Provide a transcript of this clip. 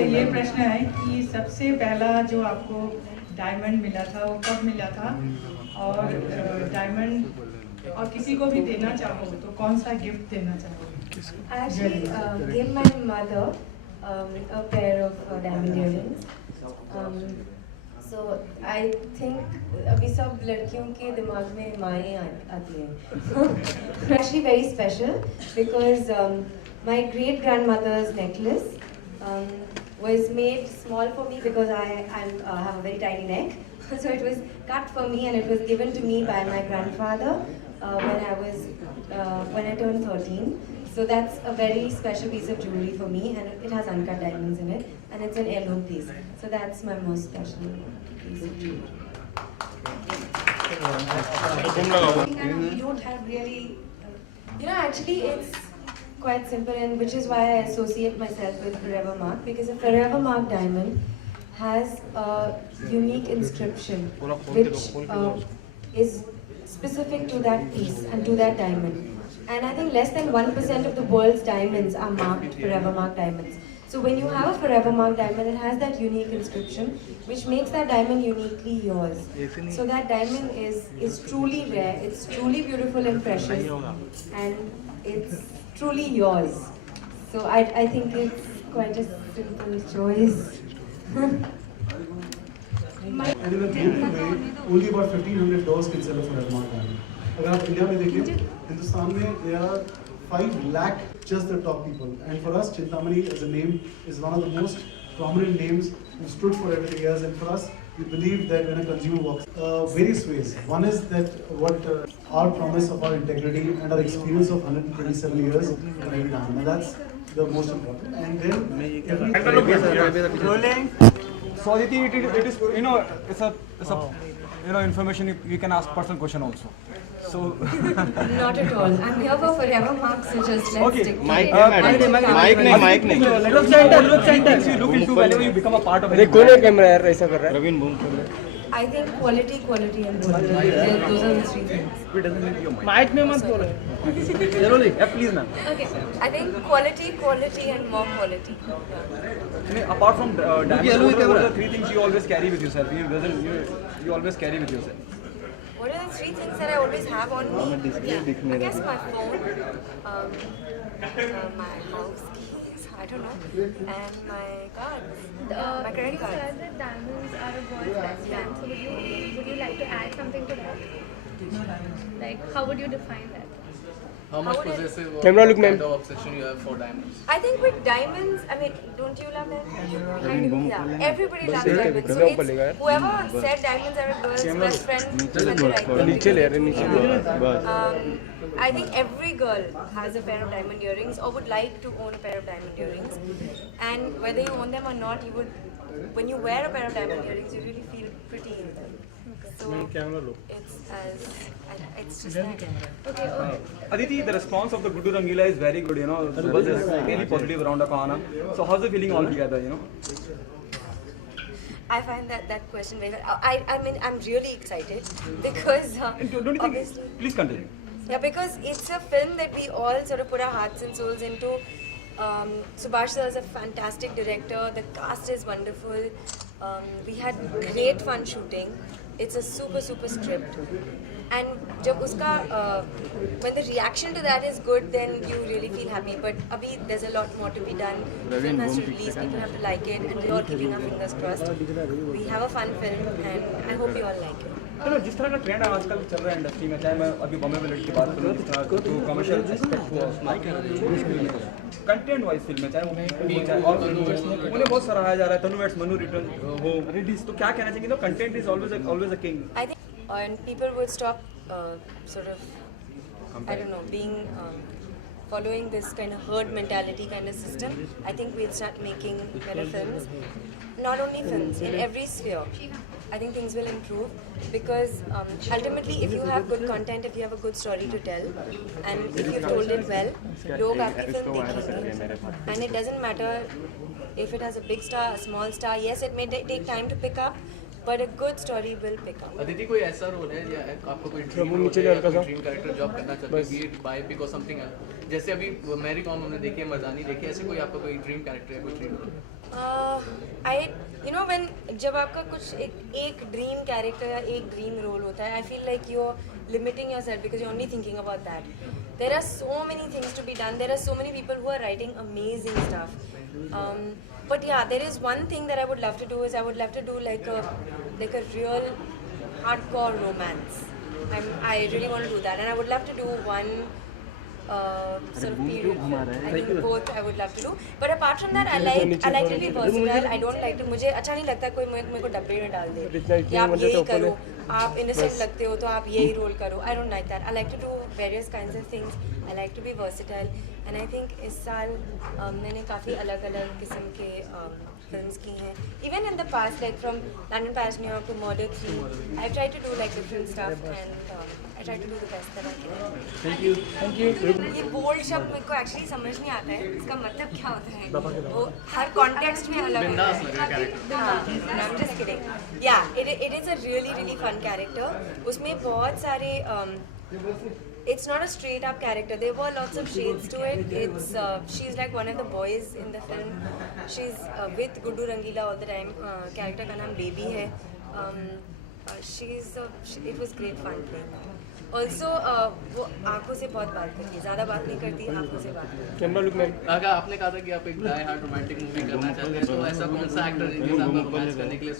ये प्रश्न है कि सबसे पहला जो आपको डायमंड मिला था वो कब मिला था, और डायमंड और किसी को भी देना चाहो तो कौन सा गिफ्ट देना चाहोगे? I actually gave my mother a pair of diamond earrings. So I think अभी सब लड़कियों के दिमाग में माएँ आती हैं. Actually very special because my great grandmother's necklace was made small for me because I have a very tiny neck. So it was cut for me and it was given to me by my grandfather when I turned 13. So that's a very special piece of jewelry for me, and it has uncut diamonds in it, and it's an heirloom piece. So that's my most special piece of jewelry. You don't have really, actually it's quite simple, and which is why I associate myself with Forever Mark, because a Forever Mark diamond has a unique inscription which is specific to that piece and to that diamond. And I think less than 1% of the world's diamonds are marked Forever Mark diamonds. So when you have a Forever Mark diamond, it has that unique inscription, which makes that diamond uniquely yours. So that diamond is truly rare, it's truly beautiful and precious, and it's truly yours. So I think it's quite a simple choice. And in a global way, only about 1,500 doors can sell a Forever Mark diamond. अगर आप India में देखें, हिंदुस्तान में there are 5 lakh just the top people. And for us, Chintamani as a name is one of the most prominent names who stood for everything else. And for us, we believe that when a consumer walks, various ways. One is that what our promise of our integrity and our experience of 127 years for every diamond. And that's the most important. And then Rolling. So Aditi, it is it's a information you can ask personal question also. So Not at all. I'm here for Forever Mark, so just let's stick to Mike Let us center. You look into whenever you become a part of it. Ravin boom. I think quality, and quality. Those are the 3 things. It doesn't need your mic. Mic में मत बोलो. Rolling. Yeah, please, ma'am. Okay. I think quality, and more quality. Apart from diamonds, what are the 3 things you always carry with yourself? You always carry with yourself. What are the 3 things that I always have on me? I guess my phone, my house keys, I don't know, and my cards, my credit You cards. said that diamonds are a boy's best friend. So would you like to add something to that? Like, how would you define that? How much How would I- possessive or Camera look, what kind ma'am. of obsession you have for diamonds? I think with diamonds, I mean, don't you love them? I do. Yeah, everybody loves diamonds. So it's, whoever said diamonds are a girl's best friend said the right thing. I think every girl has a pair of diamond earrings or would like to own a pair of diamond earrings. And whether you own them or not, you would, when you wear a pair of diamond earrings, you really feel pretty in them. So it's just that. Okay. Aditi, the response of the Guddu Rangila is very good, The buzz is really positive around the Kahana. So how's the feeling altogether, I find that question very. I mean, I'm really excited because And don't you think? obviously. Please continue. Yeah, because it's a film that we all sort of put our hearts and souls into. Subhash sir is a fantastic director. The cast is wonderful. We had great fun shooting. It's a super script. And jab uska, when the reaction to that is good, then you really feel happy. But abhi, there's a lot more to be done. The film has to release, people have to like it, and we're all keeping our fingers crossed. We have a fun film, and I hope you all like it. चलो जिस तरह का trend आजकल चल रहा है industry में, चाहे मैं अभी बॉम्बे में लड़की की बात करूँ, जिस तरह तो कमर्शियल एस्पेक्ट हुआ कंटेंट वाइज फिल्म में, चाहे वो चाहे और उन्हें बहुत सराहा जा रहा है. तनु वेट्स मनु रिटर्न वो रिलीज, तो क्या कहना चाहिए? Content is always a king. I think and people would stop sort of, I don't know, being following this kind of herd mentality kind of system. I think we'll start making better films. Not only films, in every sphere. I think things will improve because ultimately if you have good content, if you have a good story to tell, and if you've told it well, log aapki film dekhenge. And it doesn't matter if it has a big star, a small star. Yes, it may take time to pick up, but a good story will pick up. Aditi, कोई ऐसा role है या आपको कोई dream character job करना चाहते हो, B it biopic और समथिंग एल्स? जैसे अभी मैरी कॉम हमने देखी है, मर्दानी देखी है, ऐसे कोई आपका कोई ड्रीम कैरेक्टर है, कोई ड्रीम रोल? when जब आपका कुछ एक ड्रीम कैरेक्टर या एक ड्रीम रोल होता है, I feel like you're limiting yourself because you're only thinking about that. There are so many things to be done. There are so many people who are writing amazing stuff. But yeah, there is one thing that I would love to do is I would love to do like a real hardcore romance. I really want to do that, and I would love to do one sort of period film. I think both I would love to do. But apart from that, I like to be versatile. I don't like to. मुझे अच्छा नहीं लगता कोई मेरे को डब्बे में डाल दे कि आप यही करो, आप innocent लगते हो तो आप यही रोल करो. I don't like that. I like to do various kinds of things. I like to be versatile. And I think इस साल मैंने काफ़ी अलग-अलग किस्म के films की हैं. Even in the past, like from London, Paris, New York to Murder 3, I've tried to do like different stuff, and I try to do the best that I can. Thank you. ये bold शब्द मेरे को actually समझ नहीं आता है, इसका मतलब क्या होता है? वो हर कॉन्टेक्स्ट में अलग होता है. I'm just kidding. Yeah, it is a really fun character. उसमें बहुत सारे it's not a straight up character. There were lots of shades to it. It's she's like one of the boys in the film. She's with Guddu Rangila all the time. Character का नाम Baby है. It was great fun playing her. Also वो आँखों से बहुत बात करती है, ज़्यादा बात नहीं करती, आँखों से बात करती है. कैमरा लुक में अगर आपने कहा था कि आप एक डाई हार्ड रोमांटिक मूवी करना चाहते हैं, तो ऐसा कौन सा एक्टर जिनके साथ रोमांस करने के लिए